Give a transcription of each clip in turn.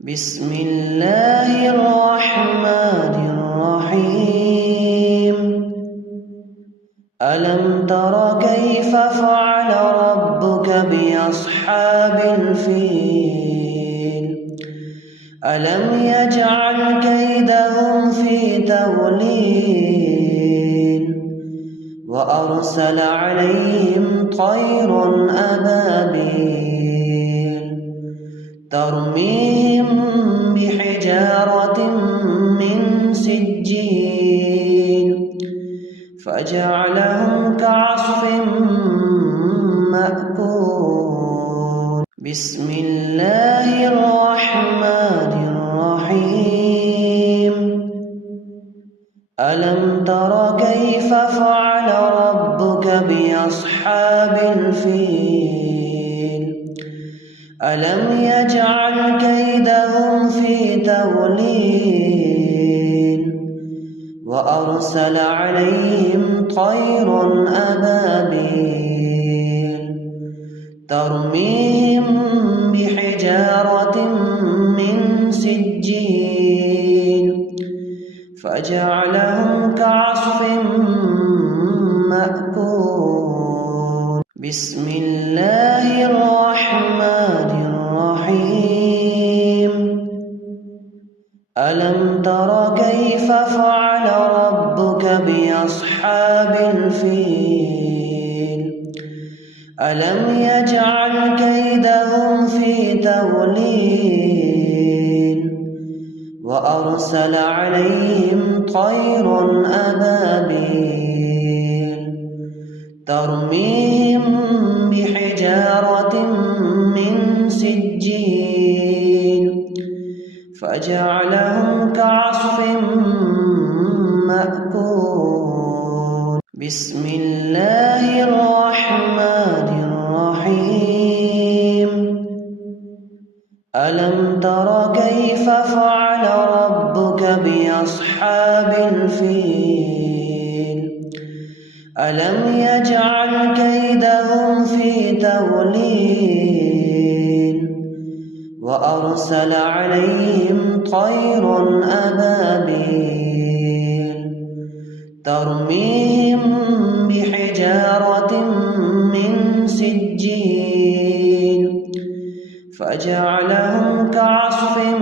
बिस्मिल्लाहिर्रहमानिर्रहीम। अलम तरा कैफ फ़अल रब्बुका बिअस्हाबिल फ़ील। अलम यजअल कैदहुम फ़ी तज़लील। व अरसल अलैहिम तयरन अबाबील तरमीहिम बिहिजारतिन मिन सिज्जील फजअलहुम कअस्फिन मअकूल। बिस्मिल्लाहिर्रहमानिर्रहीम। अलम तरा कैफ फ़अल रब्बुका बिअस्हाबिल फ़ील। अलम यजअल कैदहुम फ़ी तज़लील। व अरसल अलैहिम तयरन अबाबील तरमीहिम बिहिजारतिन मिन सिज्जील फजअलहुम कअस्फिन मअकूल। बिस्मिल्लाहिर्रहमानिर्रहीम। अलम तरा कैफ फ़अल रब्बुका बिअस्हाबिल फ़ील। अलम यजअल कैदहुम फ़ी तज़लील। व अरसल अलैहिम तयरन अबाबील तरमीहिम बिहिजारतिन मिन सिज्जील फजअलहुम कअस्फिन मअकूल। बिस्मिल्लाहिर्रहमानिर्रहीम। अलम तरा कैफ फ़अल रब्बुका बिअस्हाबिल फ़ील। अलम यजअल कैदहुम फ़ी तज़लील। व अरसल अलैहिम तयरन अबाबील तरमीहिम बिहिजारतिन मिन सिज्जील फजअलहुम कअस्फिन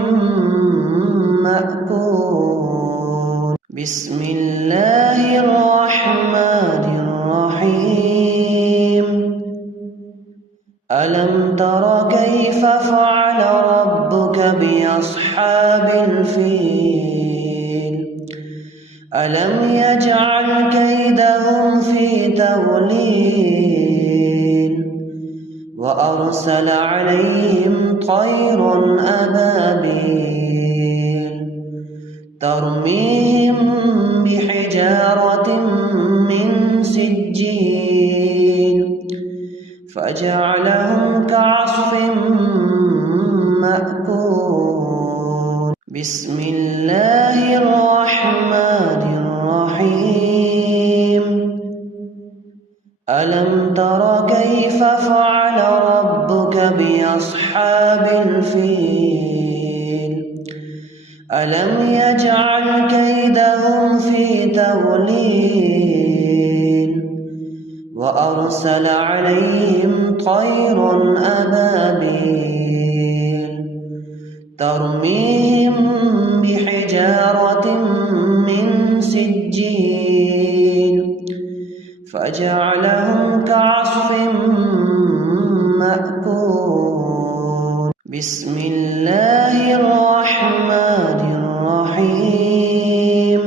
मअकूल। बिस्मिल्लाहिर्रहमानिर्रहीम। अलम तरा कैफ फ़अल रब्बुका बिअस्हाबिल फ़ील। अलम यजअल कैदहुम फ़ी तज़लील। व अरसल अलैहिम तयरन अबाबील तरमीहिम बिहिजारतिन मिन सिज्जील फजअलहुम कअस्फिन मअकूल। बिस्मिल्लाहिर्रहमानिर्रहीम। अलम तरा कैफ फ़अल रब्बुका बिअस्हाबिल फ़ील। अलम यजअल कैदहुम फ़ी तज़लील। व अरसल अलैहिम तयरन अबाबील तरमीहिम बिहिजारतिन मिन सिज्जील फजअलहुम कअस्फिन मअकूल। बिस्मिल्लाहिर्रहमानिर्रहीम।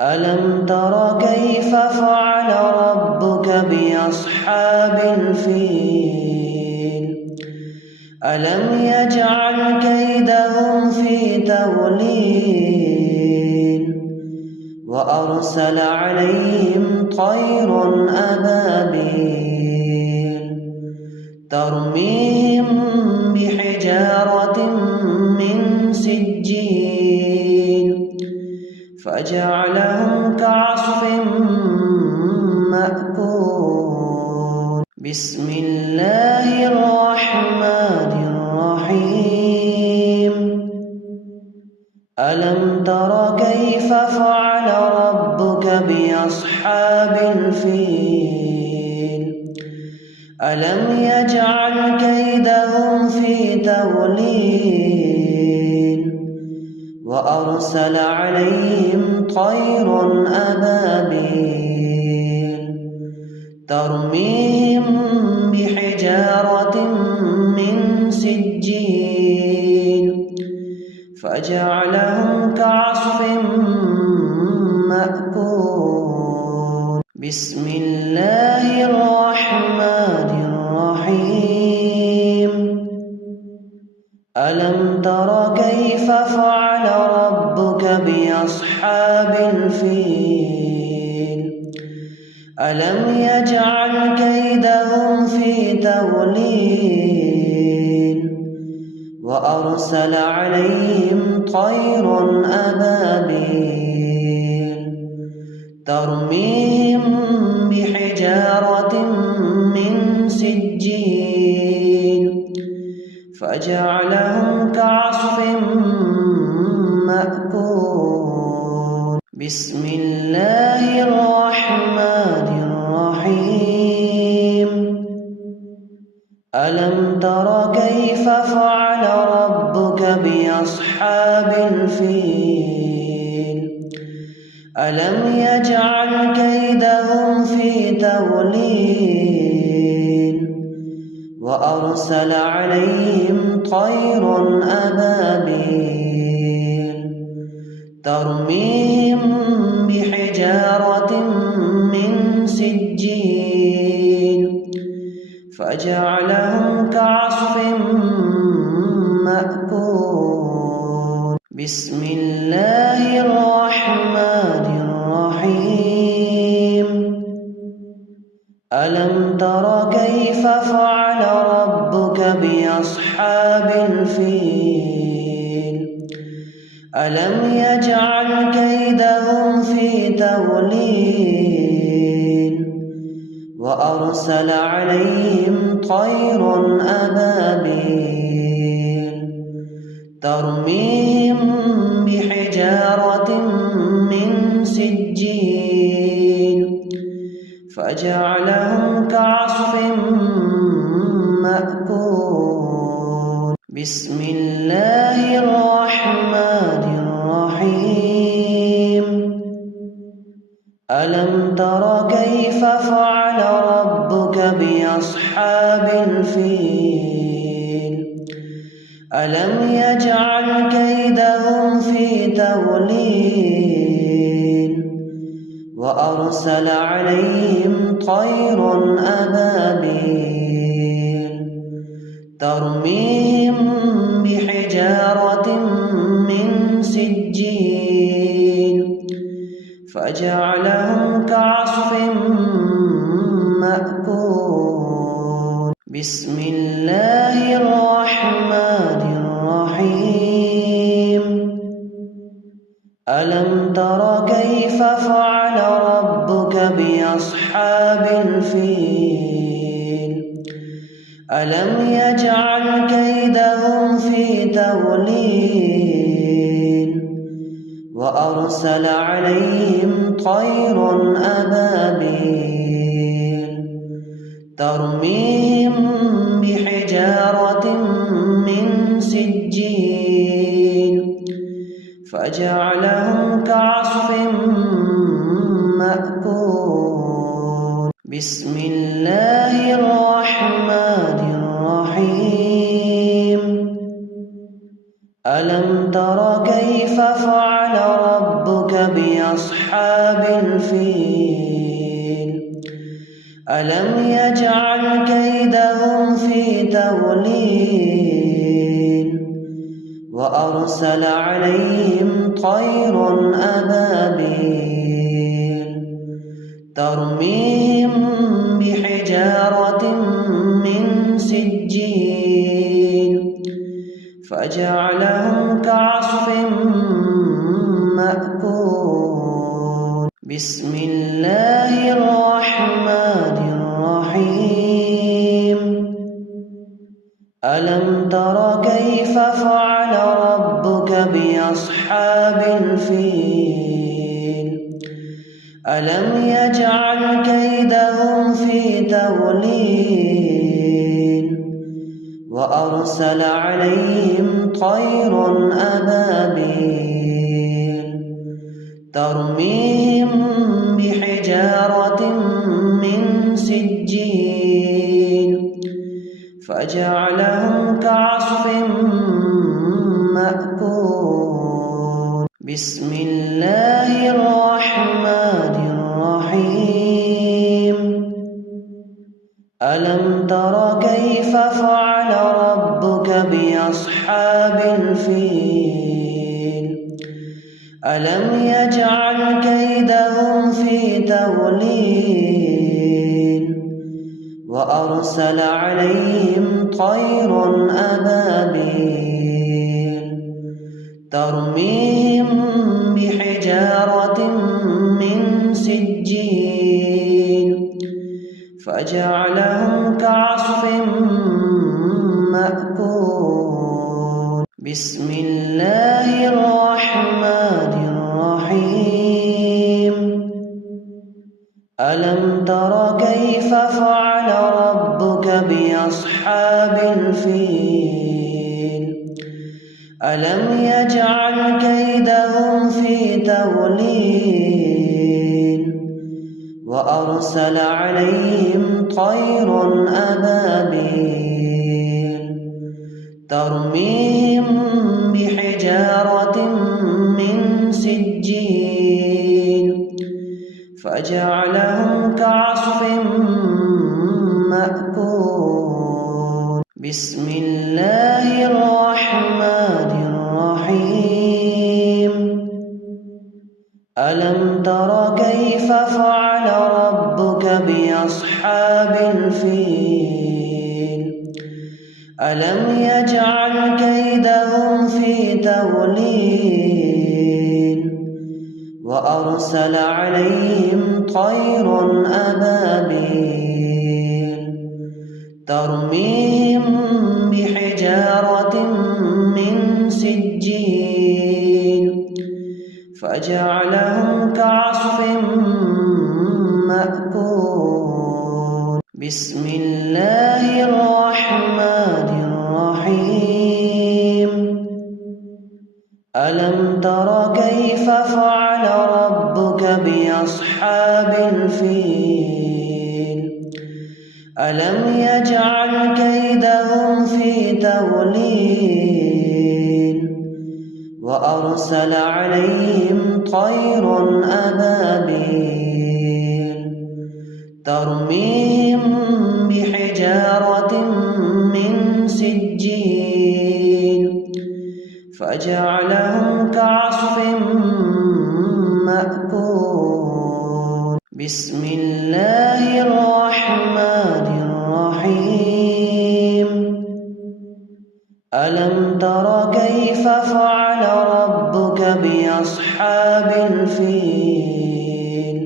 अलम तरा कैफ फ़अल रब्बुका बिअस्हाबिल फ़ील। अलम यजअल कैदहुम फ़ी तज़लील। व अरसल अलैहिम तयरन अबाबील तरमीहिम बिहिजारतिन मिन सिज्जील फजअलहुम कअस्फिन मअकूल। बिस्मिल्लाहिर्रहमानिर्रहीम। ألم تر كيف فعل ربك بأصحاب الفيل ألم يجعل كيدهم في تضليل وأرسل عليهم طير أبابيل ترميهم بحجارة من سجيل فجعلهم كعصف مأكول بسم الله الرحمن الرحيم ألم تر كيف فعل ربك بأصحاب الفيل ألم يجعل كيدهم في تضليل وأرسل عليهم طير أبابيل ترميهم بحجارة من سجيل فجعلهم كعصف مأكول بسم الله الرحمن الرحيم ألم تر كيف فعل ربك بأصحاب الفيل ألم يجعل كيدهم في تضليل وأرسل عليهم طير أبابيل ترميهم بحجارة من سجيل فجعلهم كعصف مأكول بسم الله الرحمن الرحيم ألم تر كيف فعل ربك بأصحاب الفيل ألم يجعل كيدهم في تضليل وأرسل عليهم طير أبابيل ترميهم بحجارة من سجيل فجعلهم كعصف مأكول بسم الله الرحمن الرحيم ألم تر كيف فعل ربك بأصحاب الفيل ألم يجعل كيدهم في تضليل وأرسل عليهم طير أبابيل ترميهم بحجارة من سجيل فجعلهم كعصف مأكول بسم الله الرحمن الرحيم ألم تر كيف فعل ربك بأصحاب الفيل ألم يجعل كيدهم في تضليل وأرسل عليهم طير أبابيل ترميهم بحجارة من سجيل فجعلهم كعصف مأكول بسم الله الرحمن الرحيم ألم تر كيف فعل ربك بأصحاب الفيل ألم يجعل كيدهم في تضليل وأرسل عليهم طير أبابيل ترميهم بحجارة من سجيل فجعلهم كعصف مأكول بسم الله الرحمن الرحيم ألم تر كيف فعل ربك بأصحاب بأصحاب الفيل ألم يجعل كيدهم في تضليل وأرسل عليهم طيرا أبابيل ترميهم بحجارة من سجيل فجعلهم كعصف مأكول بسم الله الرحمن الرحيم ألم تر كيف فعل ربك بأصحاب الفيل ألم يجعل كيدهم في تضليل وأرسل عليهم طيرا أبابيل ترميهم بحجارة من سجيل فجعلهم كعصف مأكول بسم الله الرحمن الرحيم ألم تر كيف فعل ربك بأصحاب الفيل ألم يجعل كيدهم في تضليل وأرسل عليهم طيرا أبابيل ترميهم بحجارة من سجيل فجعلهم كعصف مأكول بسم الله الرحمن الرحيم ألم تر كيف فعل ربك بأصحاب الفيل ألم يجعل كيدهم في تضليل وأرسل عليهم طيرا أبابيل ترميهم بحجارة من سجيل فجعلهم كعصف مأكول بسم الله الرحمن الرحيم ألم تر كيف فعل ربك بأصحاب الفيل ألم يجعل كيدهم في تضليل وأرسل عليهم طيرا أبابيل ترميهم بحجارة من سجيل فجعلهم كعصف مأكول بسم الله الرحمن الرحيم ألم تر كيف فعل ربك بأصحاب الفيل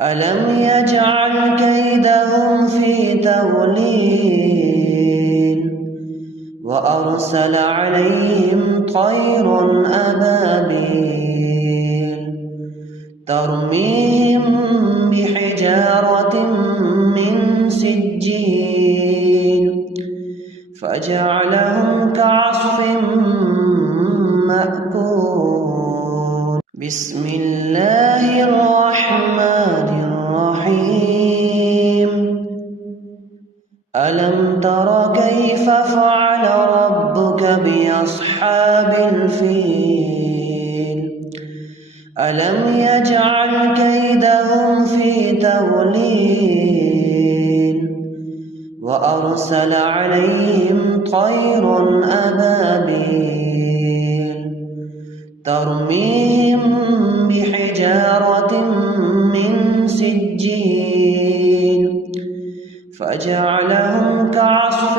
ألم يجعل كيدهم في تضليل وأرسل عليهم طيرا أبابيل ترميهم بحجارة من سجيل فجعلهم كعصف مأكول بسم الله الرحمن الرحيم ألم تر كيف فعل ربك بأصحاب الفيل ألم يجعل كيدهم في تضليل وأرسل عليهم طيرا أبابيل ترميهم بحجارة من سجيل فجعلهم كعصف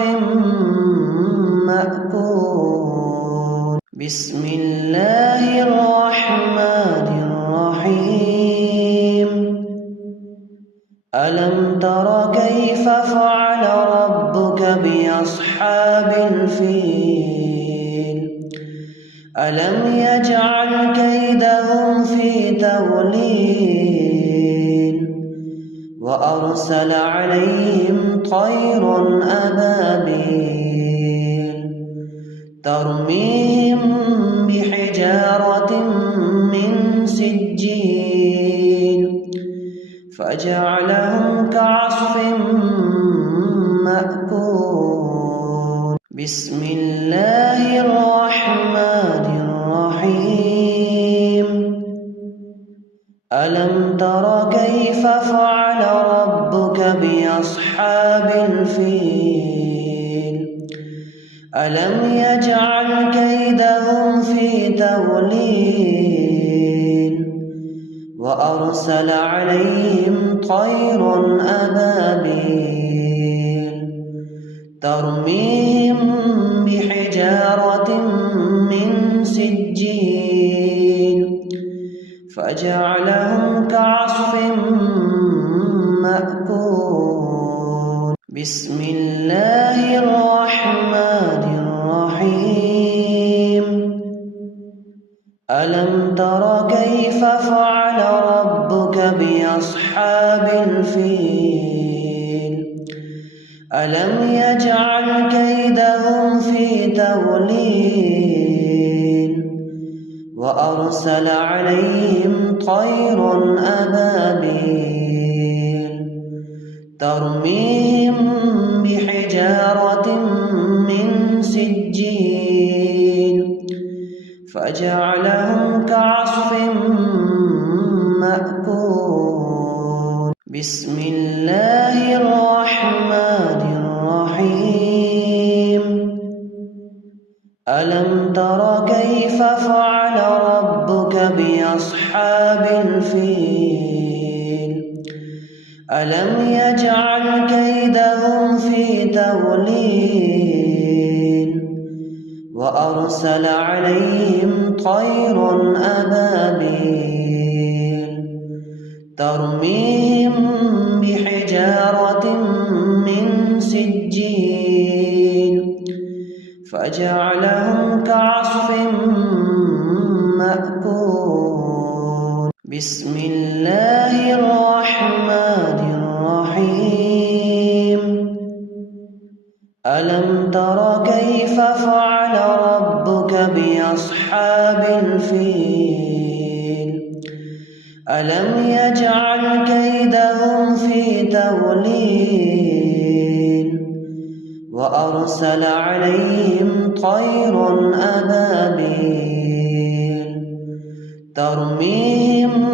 مأكول بسم الله الرحمن الرحيم ألم تر كيف فعل ربك بأصحاب الفيل ألم يجعل كيدهم في تضليل وأرسل عليهم طيرا أبابيل ترميهم بحجارة من سجيل فجعلهم كعصف مأكول بسم الله الرحمن الرحيم ألم تر كيف فعل ربك بأصحاب الفيل ألم يجعل كيدهم في تضليل وأرسل عليهم طيرا أبابيل ترميهم بحجارة من سجيل فجعلهم كعصف مأكول بسم الله الرحمن الرحيم ألم تر كيف فعل ربك بأصحاب الفيل ألم يجعل كيدهم في تضليل وأرسل عليهم طيرا أبابيل ترميهم بحجارة من سجيل فجعلهم كعصف مأكول بسم الله الرحمن الرحيم ألم تر كيف فعل ربك بأصحاب الفيل ألم يجعل كيدهم في تضليل وأرسل عليهم طيرا أبابيل ترميهم بحجارة من سجيل فجعلهم كعصف مأكول بسم الله الرحمن الرحيم ألم تر كيف فعل ربك بأصحاب الفيل ألم يجعل كيدهم في تضليل وأرسل عليهم طيرا أبابيل ترميهم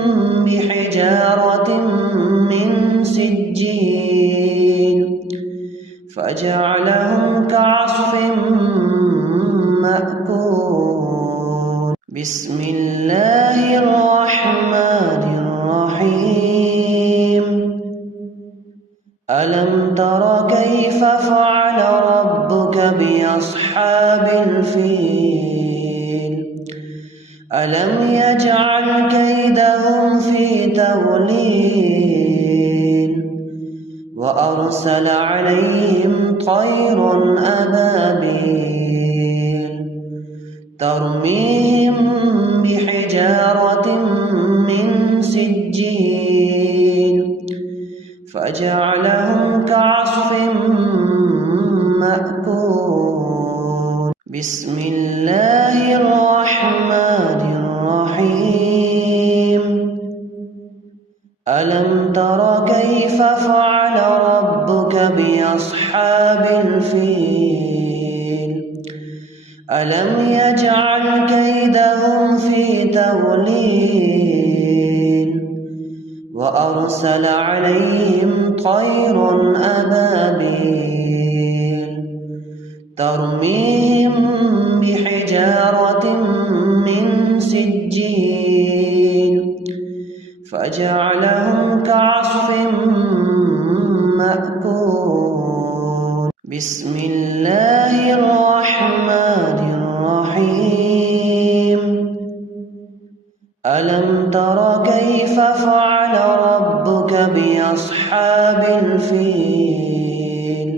بحجارة من سجيل فجعلهم كعصف مأكول بسم الله الرحمن الرحيم ألم تر كيف فعل ربك بأصحاب الفيل ألم يجعل كيدهم في تضليل وأرسل عليهم طيرا أبابيل ترميهم بحجارة من سجيل فجعلهم كعصف مأكول بسم الله الرحمن الرحيم ألم تر كيف فعل ربك بأصحاب الفيل ألم يجعل كيدهم في تضليل وأرسل عليهم طيرا أبابيل ترميهم بحجارة من سجيل فجعلهم كعصف مأكول بسم الله الرحمن الرحيم ألم تر كيف فعل ربك بأصحاب الفيل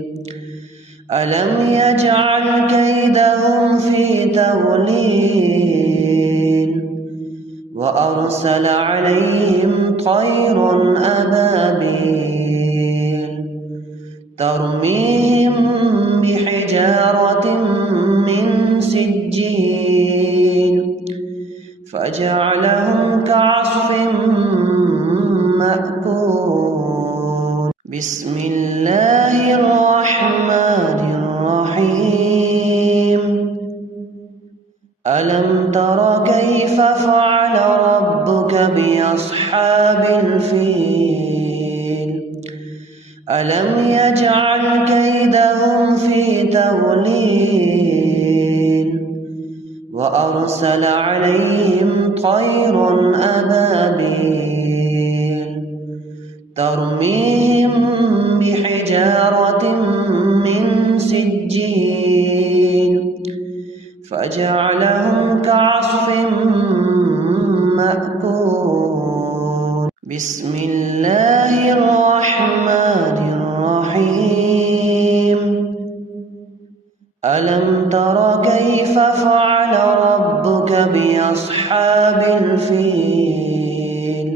ألم يجعل كيدهم في تضليل تضليل وأرسل عليهم طيرا أبابيل ترميهم بحجارة من سجيل فجعلهم كعصف مأكول بسم الله الرحمن الرحيم ألم تر كيف فعل ربك بأصحاب الفيل ألم يجعل كيدهم في تضليل وأرسل عليهم طيرا أبابيل ترميهم بحجارة من سجيل فجعلهم كعصف مأكول بسم الله الرحمن الرحيم ألم تر كيف فعل ربك بأصحاب الفيل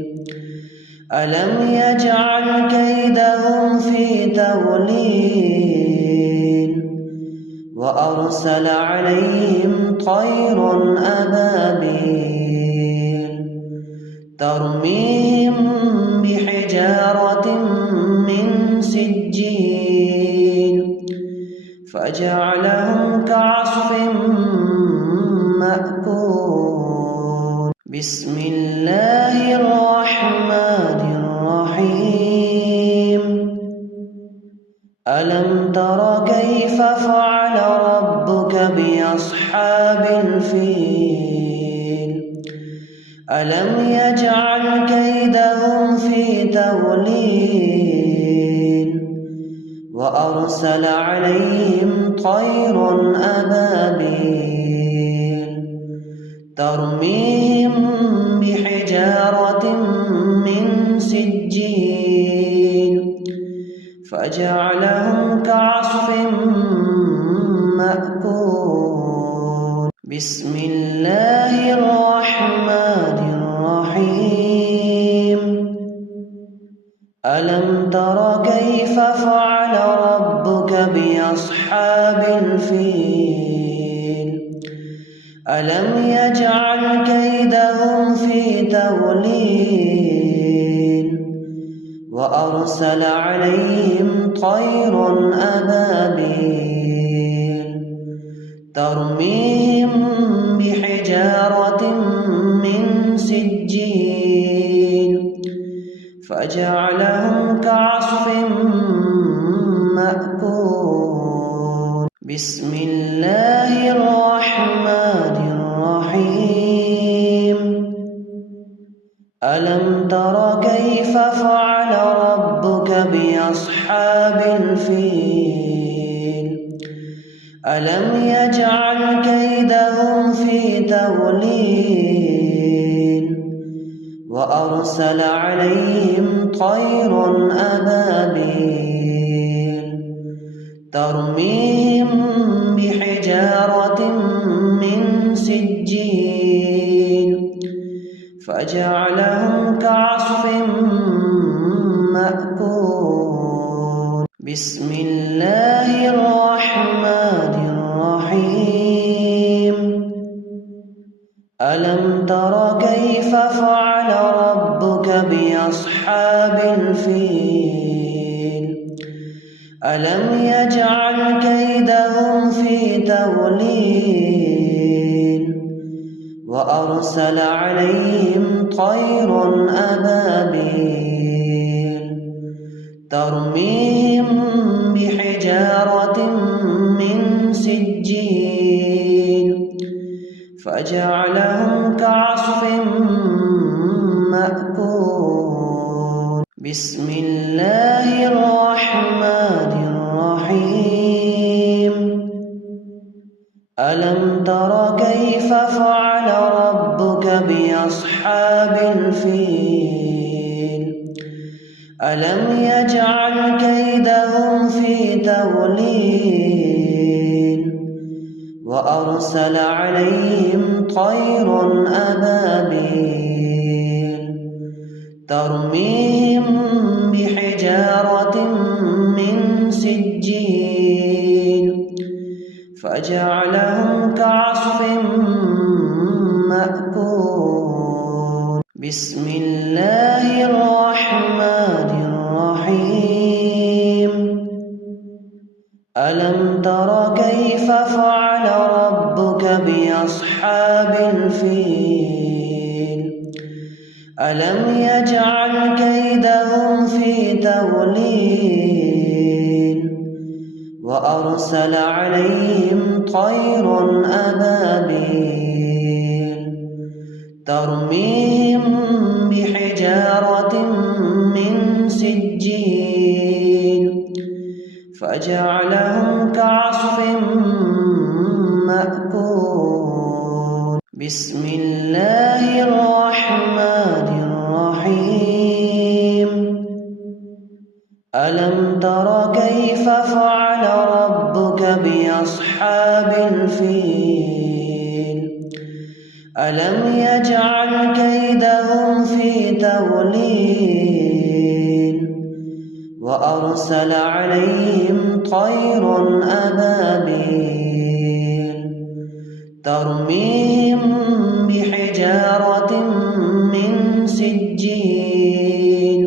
ألم يجعل كيدهم في تضليل وأرسل عليهم طيرا أبابيل ترميهم بحجارة من سجيل فجعلهم كعصف مأكول بسم الله الرحمن الرحيم ألم تر كيف فعل ربك بأصحاب الفيل ألم يجعل كيدهم في تضليل وأرسل عليهم طيرا أبابيل ترميهم بحجارة من سجيل فجعلهم كعصف مأكول بسم الله الرحمن الرحيم ألم تر كيف فعل ربك بأصحاب الفيل ألم يجعل كيدهم في تضليل وأرسل عليهم طيرا أبابيل ترميهم بحجارة من سجيل فجعلهم كعصف مأكول بسم الله الرحمن الرحيم ألم تر كيف فعل ربك بأصحاب الفيل ألم يجعل كيدهم في تضليل وأرسل عليهم طيرا أبابيل ترميهم بحجارة من سجيل فجعلهم كعصف مأكول بسم الله الرحمن الرحيم ألم تر كيف فعل ربك بأصحاب الفيل ألم يجعل كيدهم في تضليل وأرسل عليهم طيرا أبابيل ترميهم بحجارة من سجيل فجعلهم كعصف مأكول بسم الله الرحمن الرحيم ألم تر كيف فعل ربك بأصحاب الفيل ألم يجعل كيدهم في تضليل وأرسل عليهم طيرا أبابيل ترميهم بحجارة من سجيل فجعلهم كعصف مأكول. بسم الله الرحمن الرحيم. ألم تر كيف فعل ربك بأصحاب الفيل ألم يجعل كيدهم في تضليل وأرسل عليهم طيرا أبابيل ترميهم بحجارة من سجيل فجعلهم كعصف مأكول. بسم الله الرحمن الرحيم. ألم تر كيف فعل ربك بأصحاب الفيل ألم يجعل كيدهم في تضليل وأرسل عليهم طيرا أبابيل ترميهم بحجارة من سجيل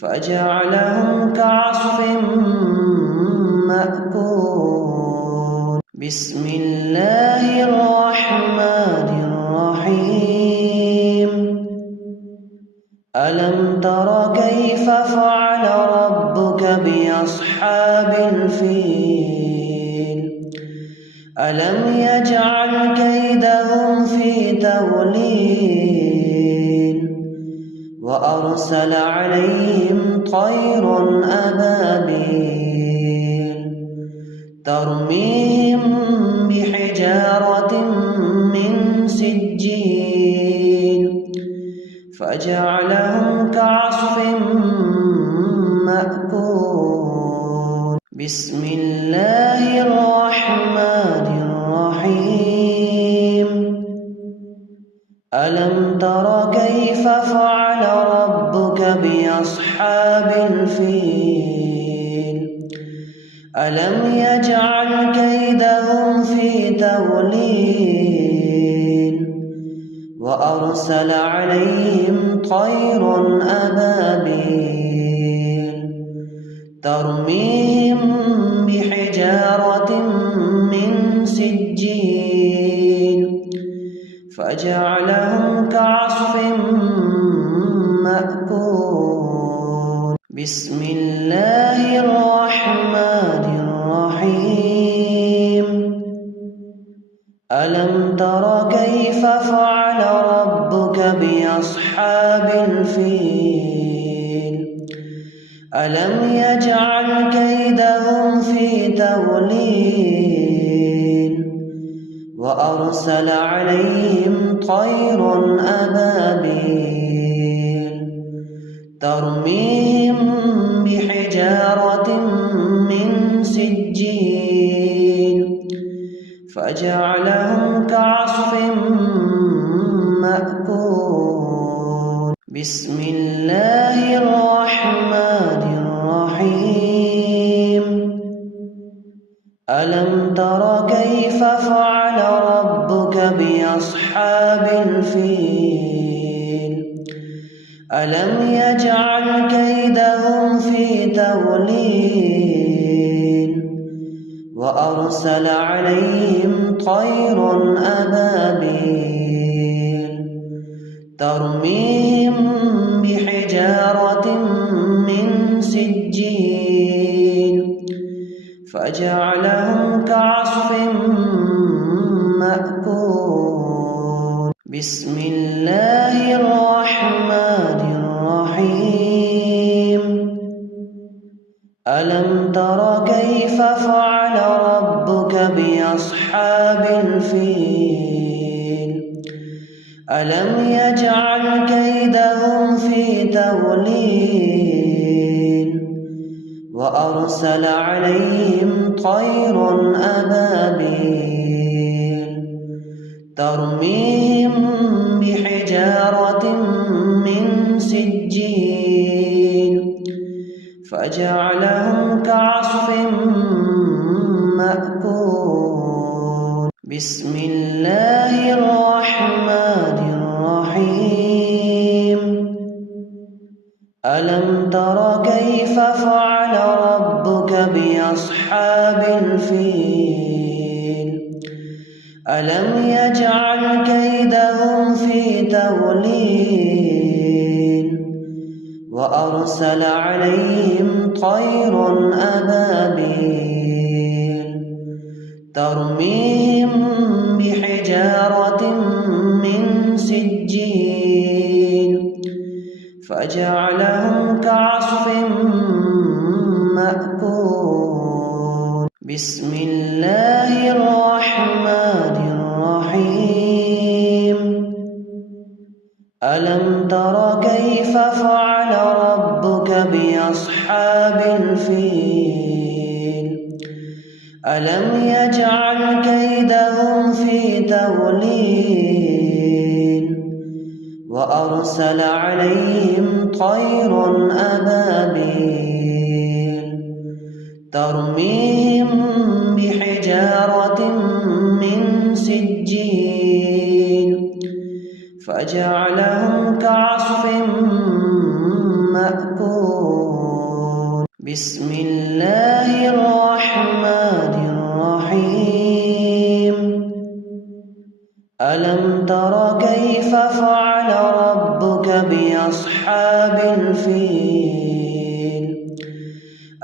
فجعلهم كعصف مأكول. بسم الله الرحمن الرحيم. ألم تر كيف فعل ربك بأصحاب الفيل ألم يجعل كيدهم في تضليل وأرسل عليهم طيرا أبابيل ترميهم بحجارة من سجيل فجعلهم كعصف مأكول. بسم الله الرحمن الرحيم. ألم تر كيف فعل ربك بأصحاب الفيل ألم يجعل كيدهم في تضليل وأرسل عليهم طيرا أبابيل ترميهم بحجارة من سجيل فجعلهم كعصف مأكول. بسم الله الرحمن الرحيم. ألم تر كيف فعل ربك بأصحاب الفيل ألم يجعل كيدهم في تضليل وأرسل عليهم طيرا أبابيل ترميهم بحجارة من سجيل فجعلهم كعصف مأكول. بسم الله الرحمن الرحيم. ألم تر كيف فعل ربك بأصحاب الفيل ألم يجعل كيدهم في تضليل وأرسل عليهم طيرا أبابيل ترميهم بحجارة من سجيل فجعلهم كعصف مأكول. بسم الله الرحمن الرحيم. ألم تر كيف فعل ربك بأصحاب الفيل ألم يجعل كيدهم في تضليل وأرسل عليهم طيرا أبابيل ترميهم بحجارة من سجيل فجعلهم كعصف مأكول. بسم الله الرحمن الرحيم. ألم تر كيف فعل ربك بأصحاب الفيل ألم يجعل كيدهم في تضليل وأرسل عليهم طيرا أبابيل ترميهم بحجارة من سجيل فجعلهم كعصف مأكول. بسم الله الرحمن الرحيم. ألم تر كيف فعل ربك بأصحاب الفيل ألم يجعل كيدهم في تضليل وأرسل عليهم طيرا أبابيل ترميهم بحجارة من سجيل فجعلهم كعصف مأكول. بسم الله الرحمن الرحيم. ألم تر كيف فعل ربك بأصحاب الفيل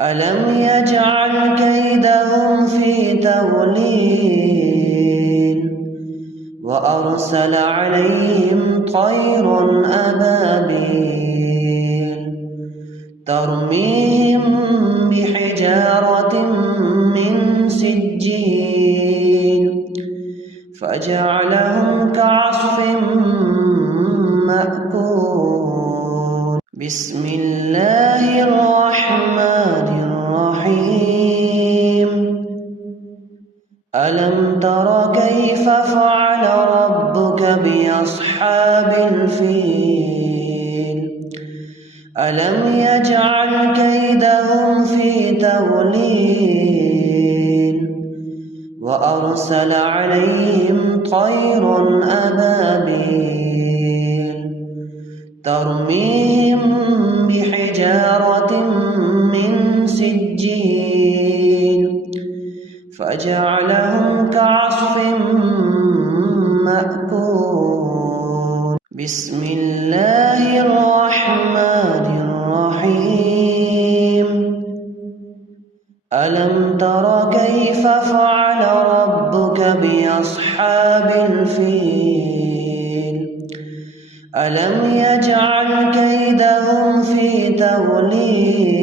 ألم يجعل كيدهم في تضليل وأرسل عليهم طيرا أبابيل ترميهم بحجارة من سجيل فجعلهم كعصف مأكول. بسم الله الرحمن الرحيم. ألم تر كيف فعل ربك بأصحاب الفيل ألم يجعل كيدهم في تضليل وأرسل عليهم طيرا أبابيل ترميهم بحجارة من سجيل فجعلهم كعصف مأكول. بسم الله الرحمن الرحيم. ألم تر كيف فعل ربك بأصحاب الفيل ألم يجعل كيدهم في تضليل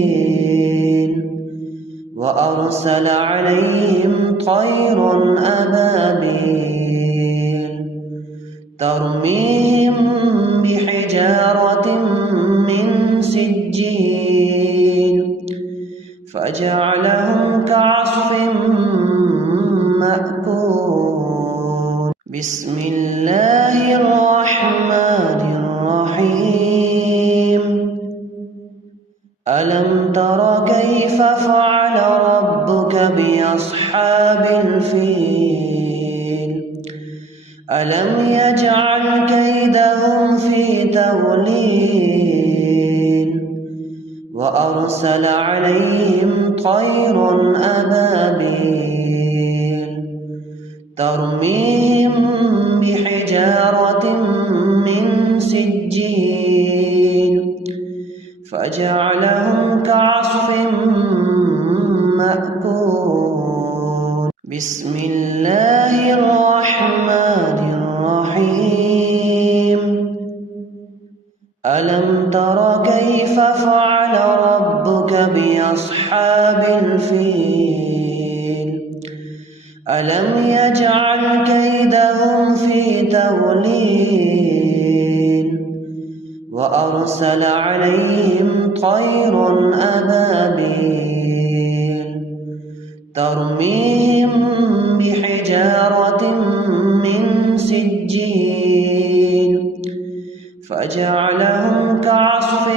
وأرسل عليهم طيرا أبابيل ترميهم بحجارة من سجيل فجعلهم كعصف مأكول. بسم الله الرحمن الرحيم. ألم تر كيف فعل ربك بأصحاب الفيل ألم يجعل كيدهم في تضليل وأرسل عليهم طيرا أبابيل ترميهم بحجارة من سجيل فجعلهم كعصف مأكول. بسم الله الرحمن الرحيم. ألم تر كيف فعل ربك بأصحاب الفيل ألم يجعل كيدهم في تضليل وأرسل عليهم طيرا أبابيل ترميهم بحجارة من سجيل فجعلهم كعصف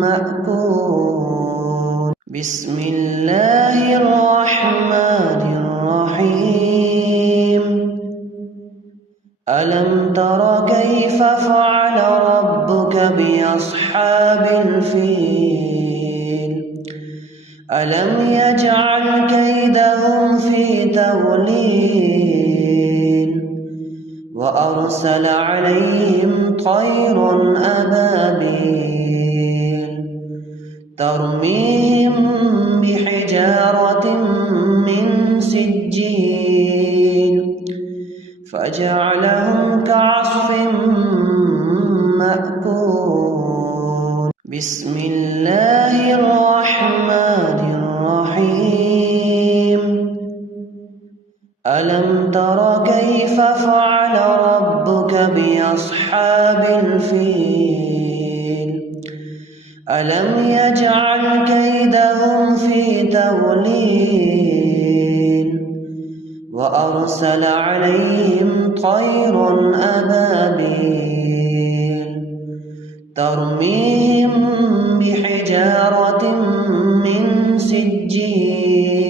مأكول بسم الله الرحمن الرحيم ألم تر كيف فعل ربك بأصحاب الفيل ألم يجعل كيدهم في تضليل وأرسل عليهم طيرا أبابيل ترميهم بحجارة من سجيل فجعلهم كعصف مأكول بسم الله الرحمن الرحيم ألم تر كيف فعل ربك بأصحاب الفيل ألم يجعل كيدهم في تضليل وأرسل عليهم طيرا أبابيل ترميهم بحجارة من سجيل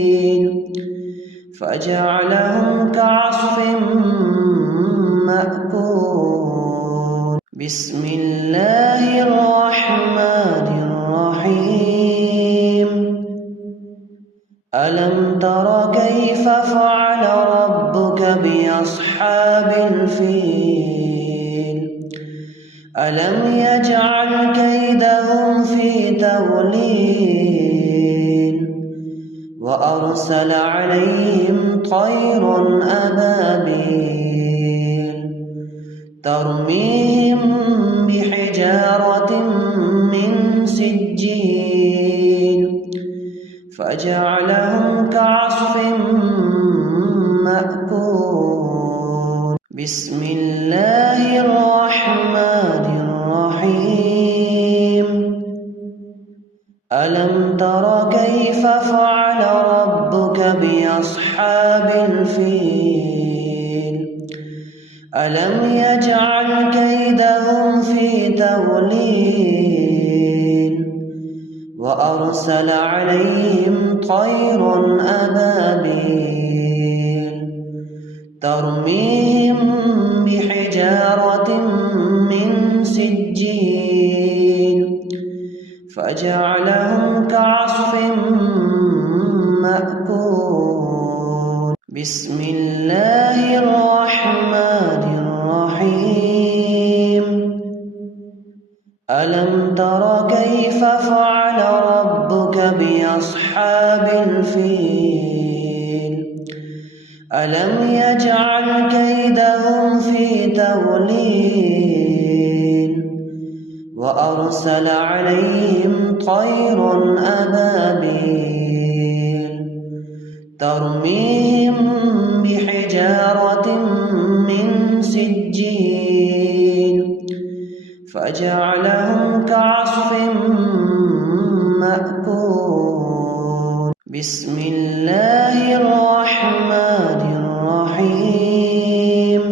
فجعلهم كعصف مأكول بسم الله الرحمن الرحيم ألم تر كيف فعل ربك بأصحاب الفيل ألم يجعل كيدهم في تضليل وأرسل عليهم طيرا أبابيل ترميهم بحجارة من سجيل فجعلهم كعصف مأكول بسم الله الرحمن الرحيم ألم تر كيف فعل ربك بأصحاب الفيل ألم يجعل كيدهم في تضليل وأرسل عليهم طيرا أبابيل ترميهم بحجارة من سجيل فجعلهم كعصف مأكول بسم الله الرحمن الرحيم ألم تر كيف فعل ربك بأصحاب الفيل ألم يجعل كيدهم في تضليل وأرسل عليهم طيرا أبابيل ترميهم بحجارة من سجيل فجعلهم كعصف مأكول بسم الله الرحمن الرحيم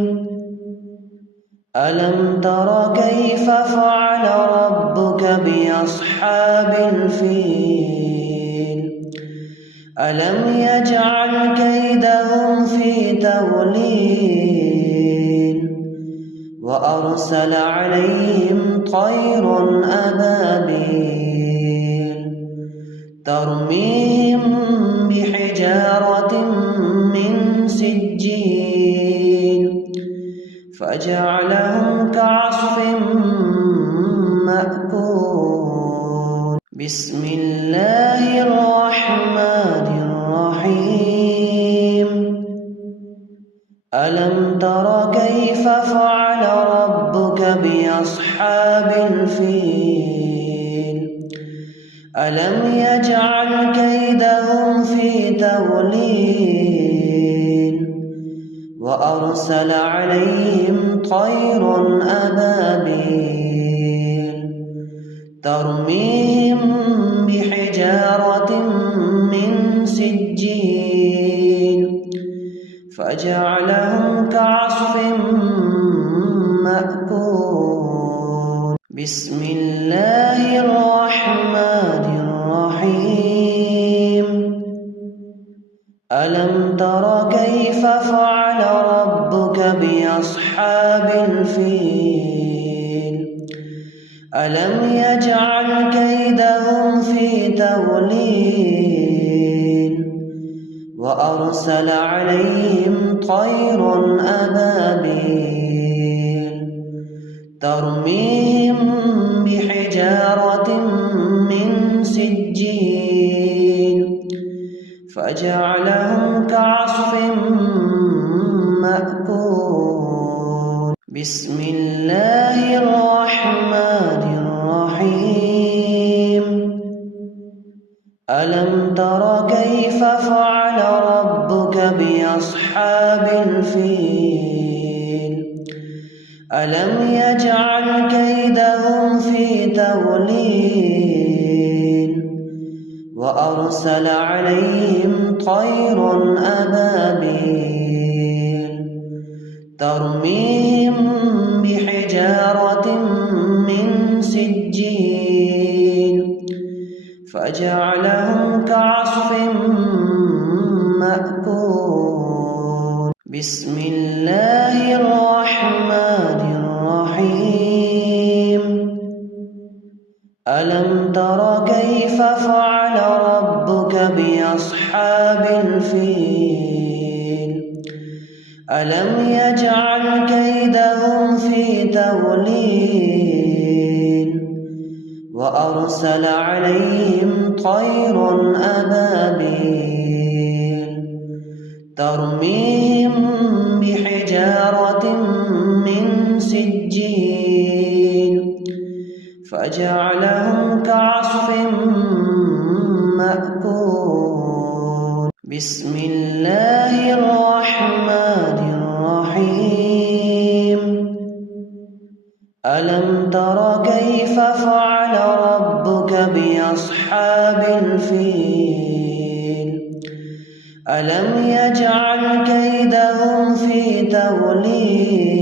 ألم تر كيف فعل ربك بأصحاب الفيل ألم يجعل كيدهم في تضليل وأرسل عليهم طيرا أبابيل ترميهم بحجارة من سجيل فجعلهم كعصف مأكول بسم الله الرحمن الرحيم ألم تر كيف فعل ربك بأصحاب الفيل ألم يجعل كيدهم في تضليل وأرسل عليهم طيرا أبابيل ترميهم بحجارة من سجيل فجعلهم كعصف مأكول. بسم الله الرحمن الرحيم. ألم تر كيف فعل ربك بأصحاب الفيل ألم يجعل كيدهم في تضليل وأرسل عليهم طيرا أبابيل ترميهم بحجارة من سجيل فجعلهم كعصف مأكول. بسم الله الرحمن الرحيم. ألم تر كيف فعل ربك بأصحاب الفيل ألم يجعل كيدهم في تضليل وأرسل عليهم طيرا أبابيل ترميهم بحجارة من سجيل فجعلهم كعصف مأكول. بسم الله الرحمن الرحيم. ألم تر كيف فعل ربك بأصحاب الفيل ألم يجعل كيدهم في تضليل وأرسل عليهم طيرا أبابيل ترميهم بحجارة من سجيل فجعلهم كعصف مأكول. بسم الله الرحمن الرحيم. ألم تر كيف فعل ربك بأصحاب الفيل ألم يجعل كيدهم في تضليل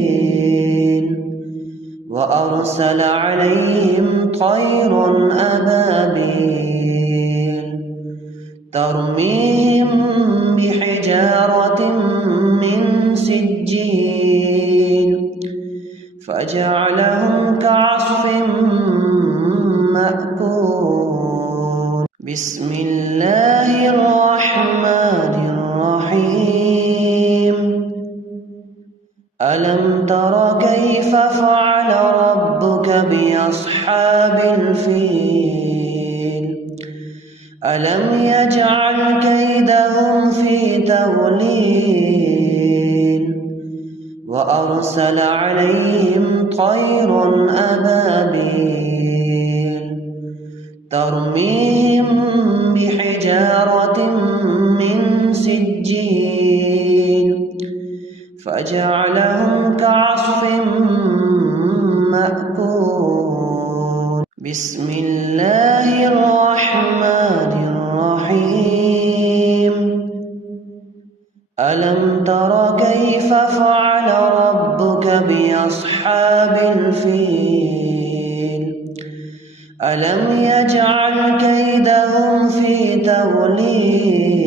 وأرسل عليهم طيرا أبابيل ترميهم بحجارة من سجيل فجعلهم كعصف مأكول. بسم الله الرحمن الرحيم. ألم تر كيف فعل ربك بأصحاب الفيل ألم يجعل كيدهم في تضليل وأرسل عليهم طيرا أبابيل ترميهم بحجارة من سجيل فجعلهم كعصف مأكول. بسم الله الرحمن الرحيم. ألم تر كيف فعل ربك بأصحاب الفيل ألم يجعل كيدهم في تضليل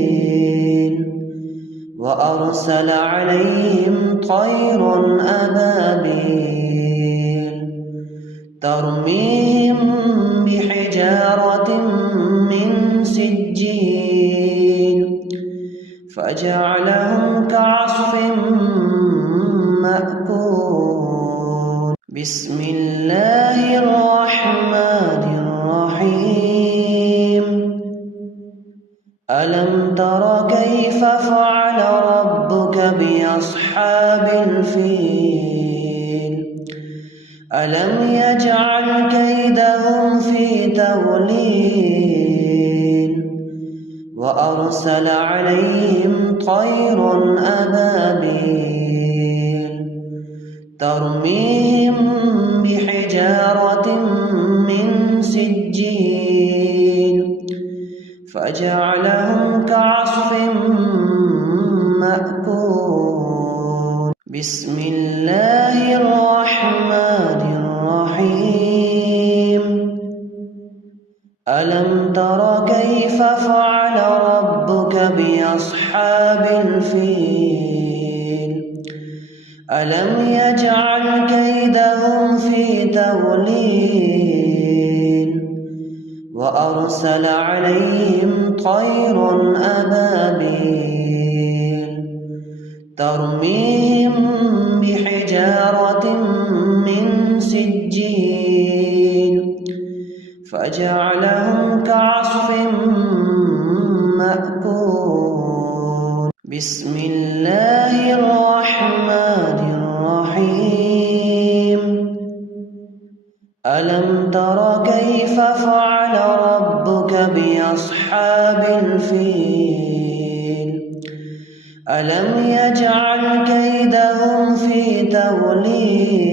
وأرسل عليهم طيرا أبابيل ترميهم بحجارة من سجيل فجعلهم كعصف مأكول. بسم الله الرحمن الرحيم. ألم تر كيف فعل ربك بأصحاب الفيل ألم يجعل كيدهم في تضليل وأرسل عليهم طيرا أبابيل ترميهم بحجارة من سجيل فجعلهم كعصف مأكول. بسم الله الرحمن الرحيم. ألم تر كيف فعل ربك بأصحاب الفيل؟ ألم يجعل كيدهم في تضليل وأرسل عليهم طير أبابيل ترميهم بحجارة من سجيل فجعلهم كعصف مأكول. بسم الله الرحمن الرحيم. ألم تر كيف فعل ربك بأصحاب الفيل؟ ألم يجعل كيدهم في تضليل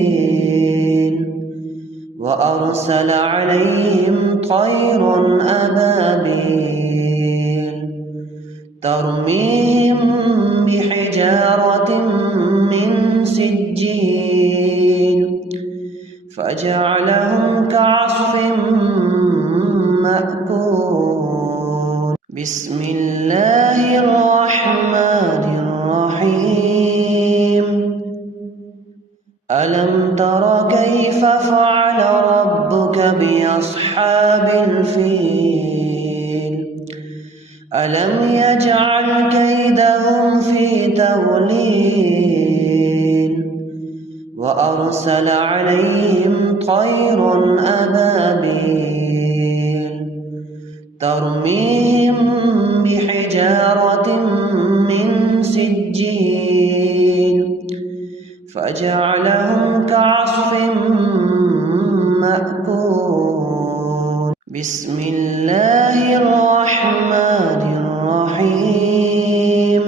وأرسل عليهم طير أبابيل ترميهم بحجارة من سجيل فجعلهم كعصف مأكول. بسم الله الرحمن الرحيم. ألم تر كيف فعل ربك بأصحاب الفيل؟ ألم يجعل كيدهم في تضليل وأرسل عليهم طير أبابيل ترميهم بحجارة من سجيل فجعلهم كعصف مأكول. بسم الله الرحمن الرحيم.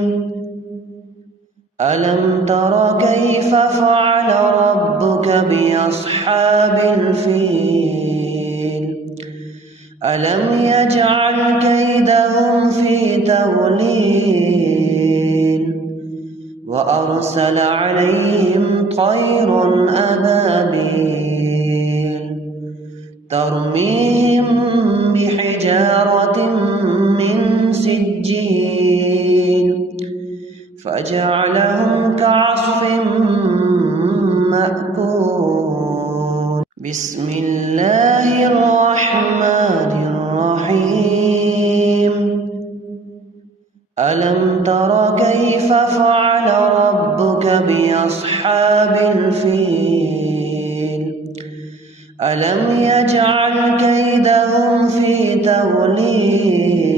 ألم تر كيف فعل ربك بأصحاب الفيل؟ ألم يجعل كيدهم في تضليل وأرسل عليهم طير أبابيل ترميهم بحجارة من سجيل فجعلهم كعصف مأكول. بسم الله الرحمن الرحيم. ألم تر كيف فعل ربك بأصحاب الفيل؟ ألم يجعل كيدهم في تضليل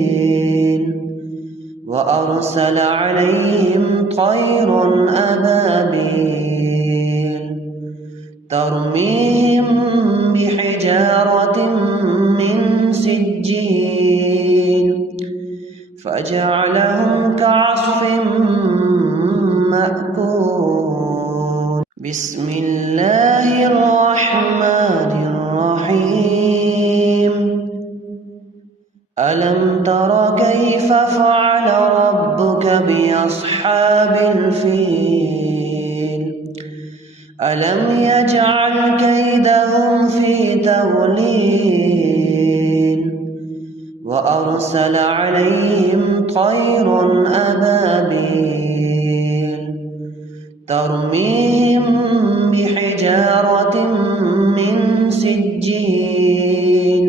وأرسل عليهم طير أبابيل ترميهم بحجارة من سجيل فجعلهم كعصف مأكول. بسم الله الرحمن الرحيم. ألم تر كيف فعل ربك بأصحاب الفيل؟ ألم يجعل كيدهم في تضليل وأرسل عليهم طير أبابيل ترميهم بحجارة من سجيل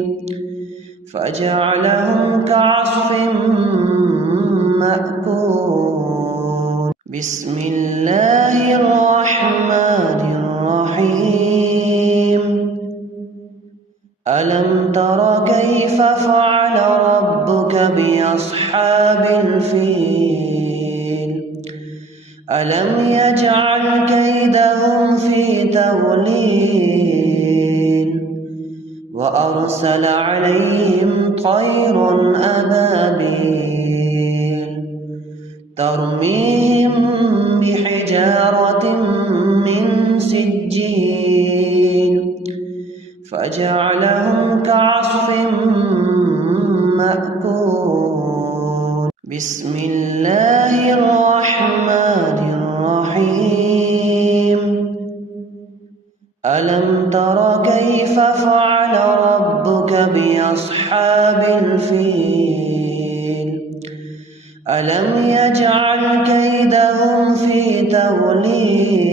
فجعلهم كعصف مأكول. بسم الله الرحمن الرحيم. ألم تر كيف فعل ربك بأصحاب الفيل؟ ألم يجعل كيدهم في تضليل وأرسل عليهم طير أبابيل ترميهم بحجارة من سجيل فجعلهم كعصف مأكول. بسم الله الرحمن الرحيم ألم تر كيف فعل ربك بأصحاب الفيل ألم يجعل كيدهم في تضليل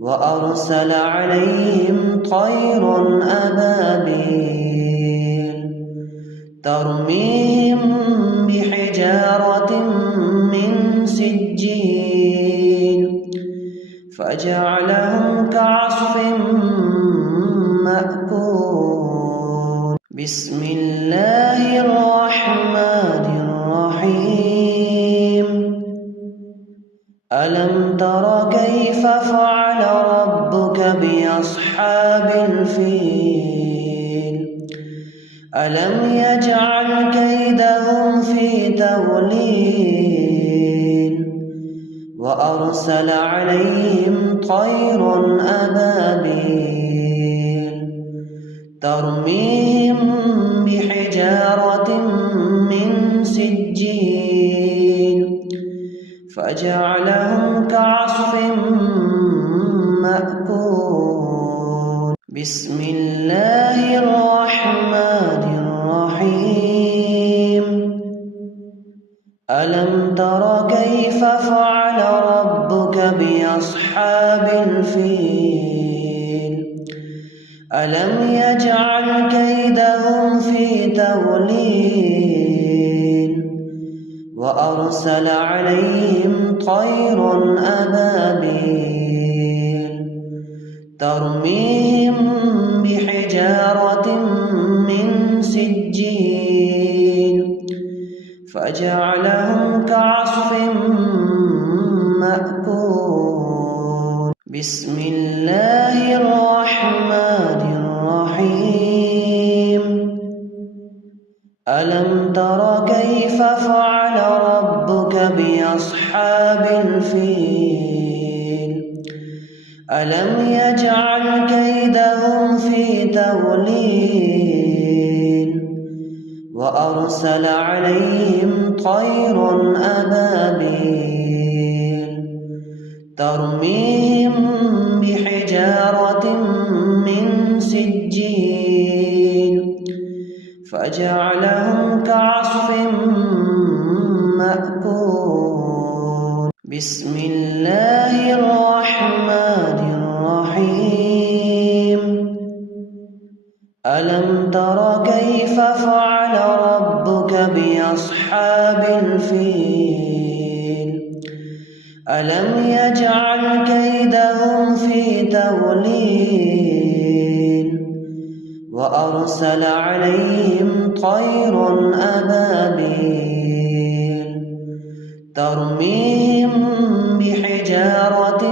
وأرسل عليهم طيرا أبابيل ترميهم بحجارة من سجيل فجعلهم كعصف مأكول بسم الله الرحمن الرحيم ألم تر كيف فعل ربك بأصحاب الفيل ألم يجعل كيدهم في تضليل وأرسل عليهم طيرا أبابيل ترميهم بحجارة من سجيل فجعلهم كعصف مأكول بسم الله الرحمن الرحيم ألم تر كيف فعل ربك بأصحاب الفيل ألم يجعل كيدهم في تضليل وأرسل عليهم طيرا أبابيل ترميهم بحجارة من سجيل فجعلهم كعصف مأكول بسم الله الرحمن الرحيم ألم تر كيف فعل ربك بأصحاب الفيل ألم يجعل كيدهم في تضليل وأرسل عليهم طيرا أبابيل ترميهم بحجارة من سجيل فجعلهم كعصف مأكول بسم الله الرحمن الرحيم ألم تر كيف فعل ربك بأصحاب الفيل ألم يجعل كيدهم في تضليل وأرسل عليهم طيرا أبابيل ترميهم بحجارة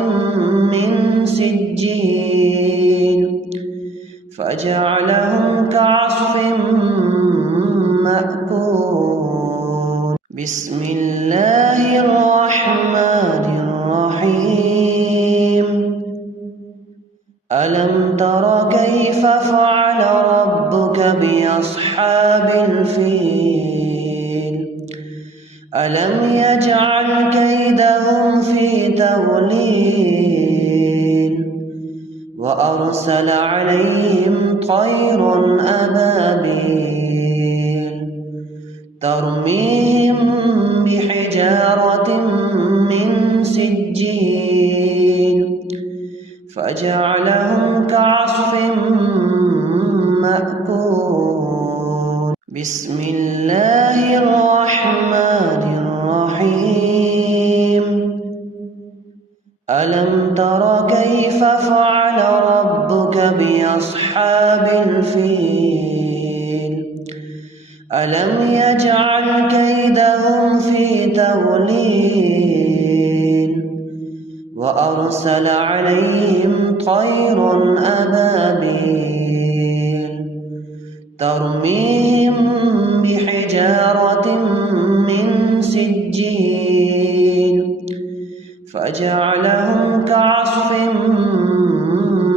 من سجيل فجعلهم كعصف مأكول بسم الله الرحمن الرحيم ألم تر كيف فعل ربك بأصحاب الفيل ألم يجعل كيدهم في تضليل وأرسل عليهم طيرا أبابيل ترميهم بحجارة من سجيل فجعلهم كعصف مأكول بسم الله الرحمن الرحيم ألم تر كيف فعل ربك بأصحاب الفيل ألم يجعل كيدهم في تضليل وأرسل عليهم طيرا أبابيل ترميهم بحجارة من سجيل فجعلهم كعصف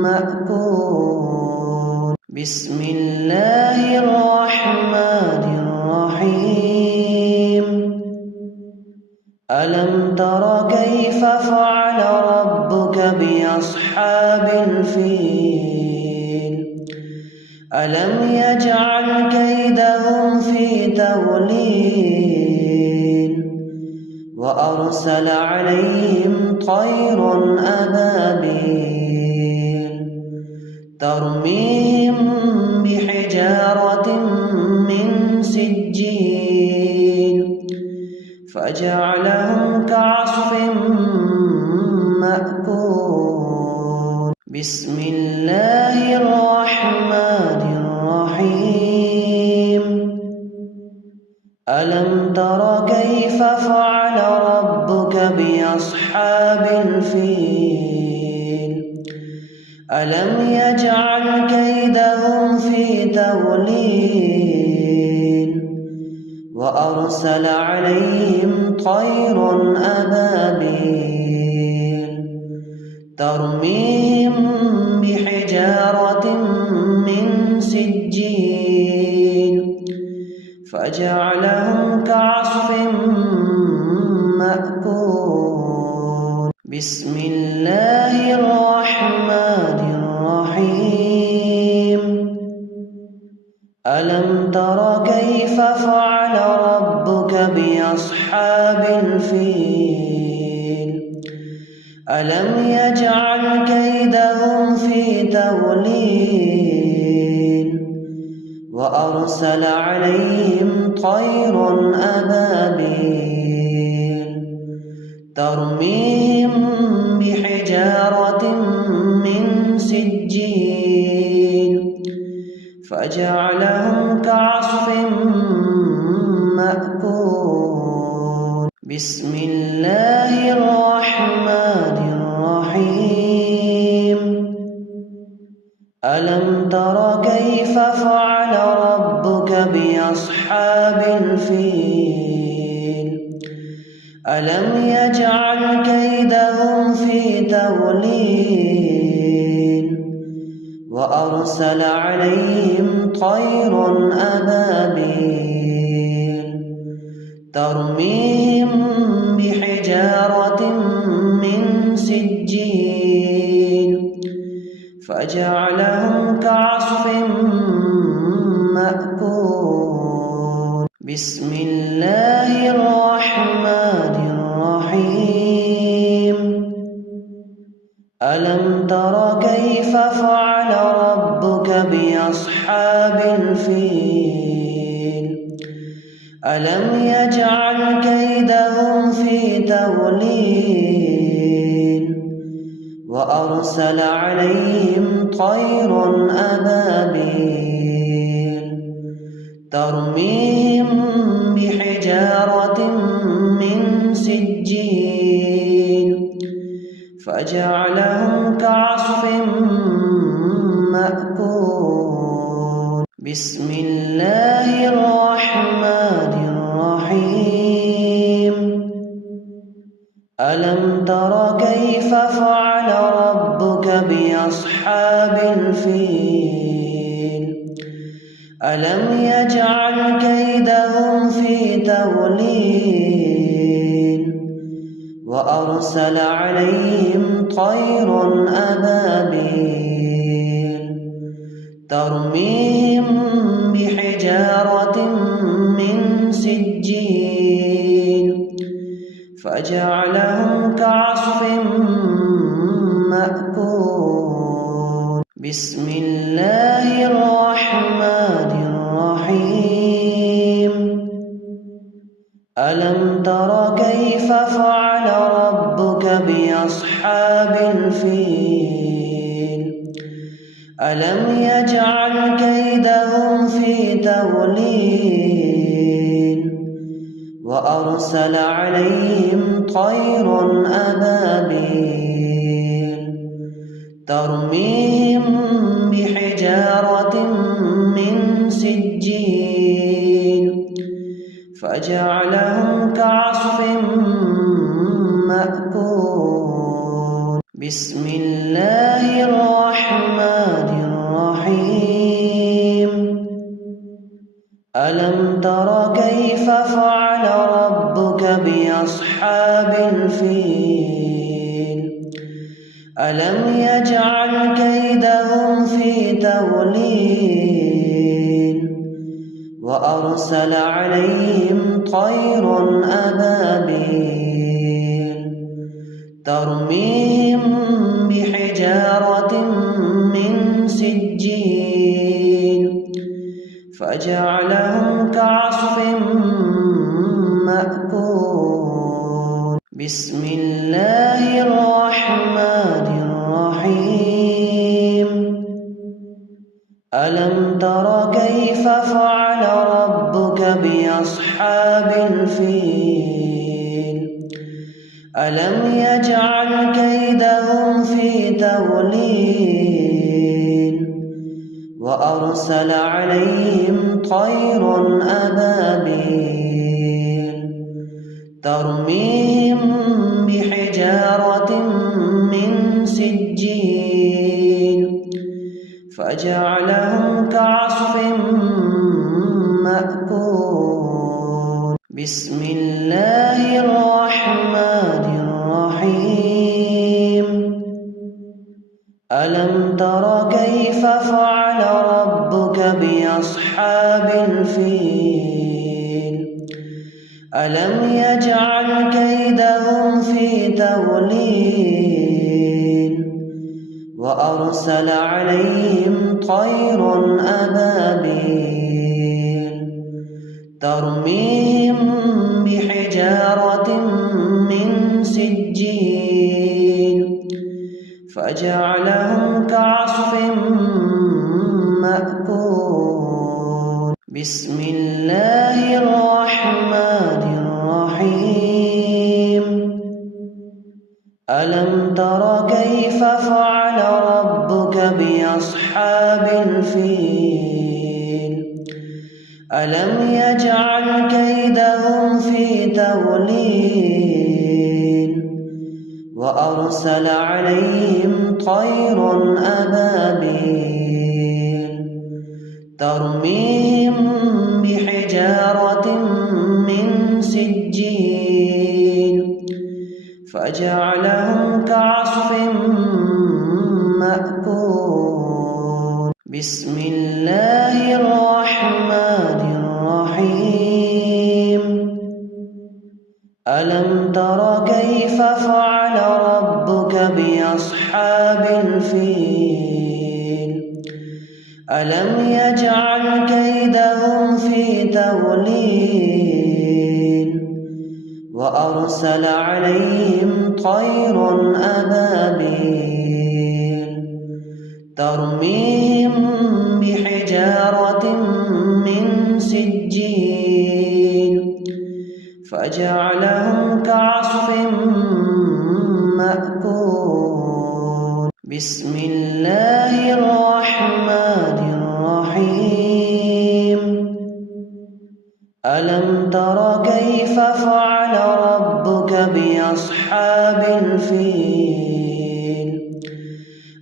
مأكول بسم الله الرحمن الرحيم ألم تر كيف فعل ربك بأصحاب الفيل ألم يجعل كيدهم في تضليل وأرسل عليهم طير أبابيل ترميهم بحجارة من سجيل فجعلهم كعصف مأكول بسم الله الرحمن الرحيم ألم تر كيف فعل ربك بأصحاب الفيل ألم يجعل كيدهم في تضليل وأرسل عليهم طير أبابيل ترميهم بحجارة من سجيل فجعلهم كعصف مأكول بسم الله الرحمن الرحيم ألم تر كيف فعل ربك بأصحاب الفيل ألم يجعل كيدهم في تضليل وأرسل عليهم طير أبابيل ترميهم بحجارة من سجيل فجعلهم كعصف مأكول بسم الله الرحمن الرحيم ألم تر كيف فعل ربك بأصحاب الفيل ألم يجعل كيدهم في تضليل وأرسل عليهم طير أبابيل ترميهم بحجارة من سجيل فجعلهم كعصف مأكول بسم الله الرحمن الرحيم ألم تر كيف فعل ربك بأصحاب الفيل ألم يجعل كيدهم في تضليل وأرسل عليهم طير أبابيل ترميهم بحجارة من سجيل فجعلهم كعصف مأكول بسم الله الرحمن الرحيم ألم تر كيف فعل ربك بأصحاب الفيل ألم يجعل كيدهم في تضليل وأرسل عليهم طير أبابيل ترميهم بحجارة من سجيل فجعلهم كعصف مأكول بسم الله الرحمن الرحيم ألم تر كيف فعل ربك بأصحاب الفيل ألم يجعل كيدهم في تضليل وأرسل عليهم طير أبابيل ترميهم بحجارة من سجيل فجعلهم كعصف مأكول بسم الله الرحمن الرحيم ألم تر كيف فعل ربك بأصحاب ألم يجعل كيدهم في تضليل وأرسل عليهم طيرا أبابيل ترميهم بحجارة من سجيل فجعلهم كعصف مأكول بسم الله الرحمن الرحيم ألم تر كيف فعل ربك بأصحاب الفيل ألم يجعل كيدهم في تضليل وأرسل عليهم طيرا أبابيل ترميهم بحجارة من سجيل فجعلهم كعصف مأكول بسم الله الرحمن الرحيم ألم تر كيف فعل ربك بأصحاب الفيل ألم يجعل كيدهم في تضليل وأرسل عليهم طيرا أبابيل ترميهم بحجارة من سجيل فجعلهم كعصف مأكول بسم الله الرحمن الرحيم ألم تر كيف فعل ربك بأصحاب الفيل ألم يجعل كيدهم في تضليل وأرسل عليهم طيرا أبابيل ترميهم بحجارة من سجيل فجعلهم كعصف مأكول بسم الله الرحمن الرحيم ألم تر كيف فعل ربك بأصحاب الفيل ألم يجعل كيدهم في تضليل وأرسل عليهم طيرا أبابيل ترميهم بحجارة من سجيل فجعلهم كعصف مأكول بسم الله الرحمن الرحيم ألم تر كيف فعل ربك بأصحاب الفيل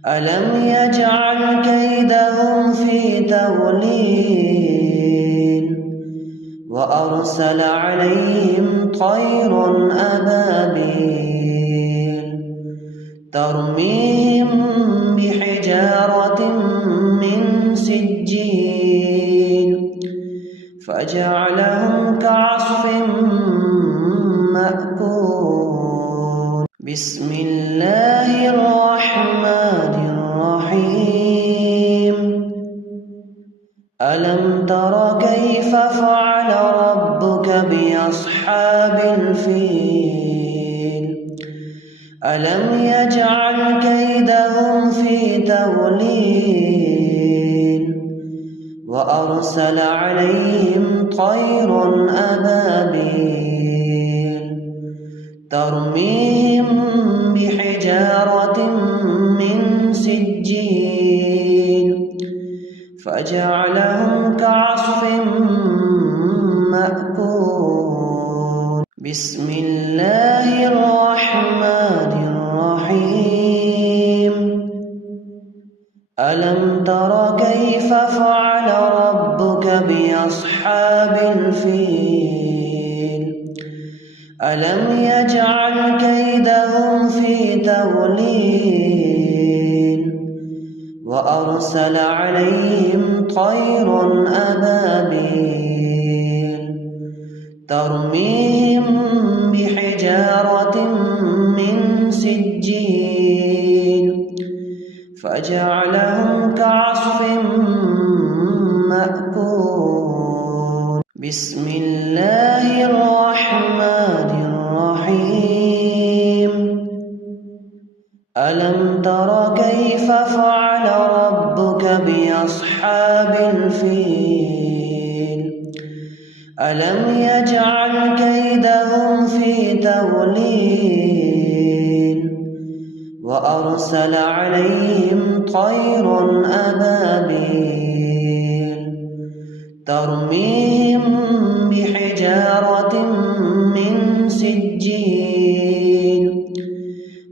ألم يجعل كيدهم في تضليل وأرسل عليهم طيرا أبابيل ترميهم بحجارة من سجيل فجعلهم كعصف مأكول بسم الله الرحمن الرحيم ألم تر كيف فعل ربك بأصحاب الفيل ألم يجعل كيدهم في تضليل وأرسل عليهم طيرا أبابيل ترميهم بحجارة من سجيل فجعلهم كعصف مأكول بسم الله الرحمن الرحيم ألم تر كيف فعل ربك بأصحاب الفيل ألم يجعل كيدهم في تضليل وأرسل عليهم طيرا أبابيل ترميهم بحجارة من سجيل فجعلهم كعصف مأكول بسم الله الرحمن الرحيم ألم تر كيف فعل ربك بأصحاب الفيل ألم يجعل كيدهم في تضليل وأرسل عليهم طيرا أبابيل ترميهم بحجارة من سجيل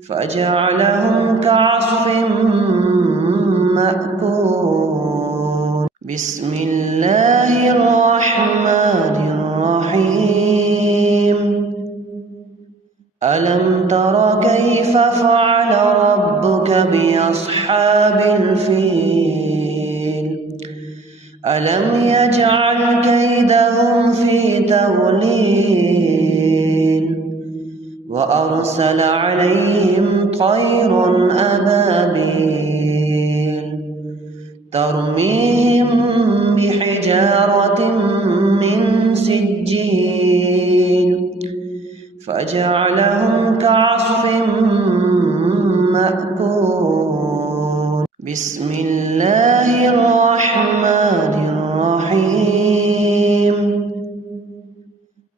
فجعلهم كعصف مأكول بسم الله الرحمن الرحيم ألم تر كيف فعل ربك بأصحاب الفيل ألم يجعل كيدهم في تضليل وأرسل عليهم طيرا أبابيل ترميهم بحجارة من سجيل فجعلهم كعصف مأكول بسم الله الرحمن الرحيم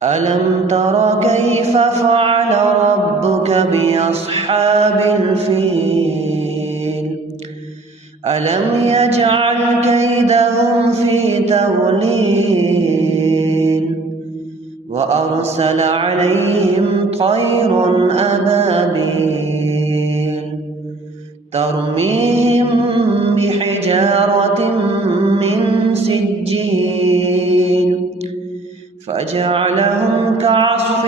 ألم تر كيف فعل ربك بأصحاب الفيل ألم يجعل كيدهم في تضليل وأرسل عليهم طيرا أبابيل ترميهم بحجارة من سجيل فجعلهم كعصف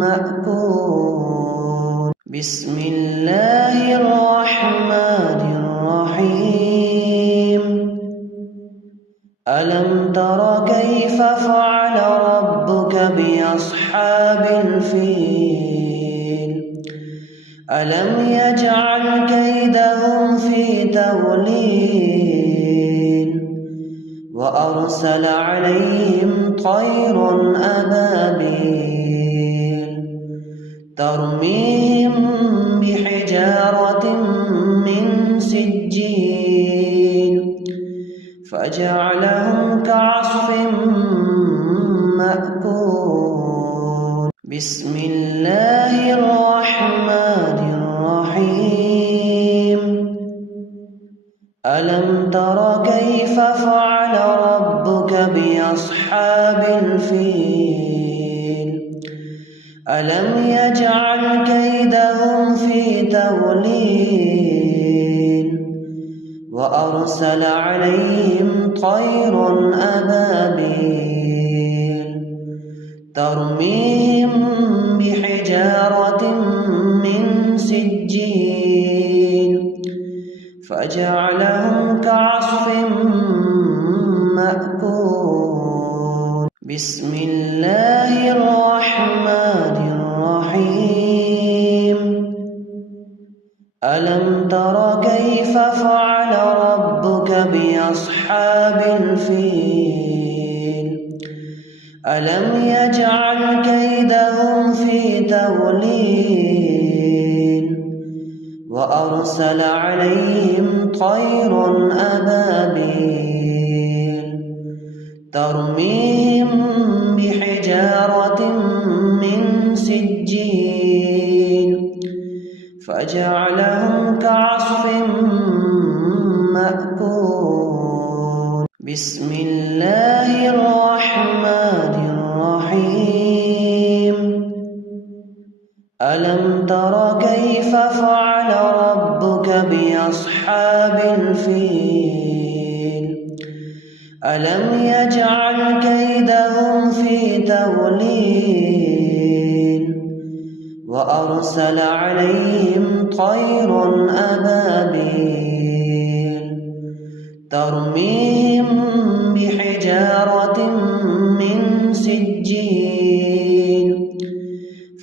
مأكول بسم الله الرحمن الرحيم ألم تر كيف فعل ربك بأصحاب الفيل ألم يجعل كيدهم في تضليل وأرسل عليهم طيرا أبابيل ترميهم بحجارة من سجيل فجعلهم كعصف مأكول بسم الله الرحمن الرحيم ألم تر كيف فعل ربك بأصحاب الفيل ألم يجعل كيدهم في تضليل وأرسل عليهم طيرا أبابيل ترميهم بحجارة من سجيل فجعلهم كعصف مأكول بسم الله الرحمن الرحيم ألم تر كيف فعل ربك بأصحاب الفيل ألم يجعل كيدهم في تضليل وأرسل عليهم طيرا أبابيل ترميهم بحجارة من سجيل فجعلهم كعصف مأكول بسم الله الرحمن الرحيم ألم تر كيف فعل ربك بأصحاب الفيل ألم يجعل كيدهم في تضليل وأرسل عليهم طيرا أبابيل ترميهم بحجارة من سجيل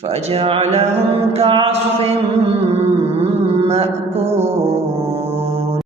فجعلهم كعصف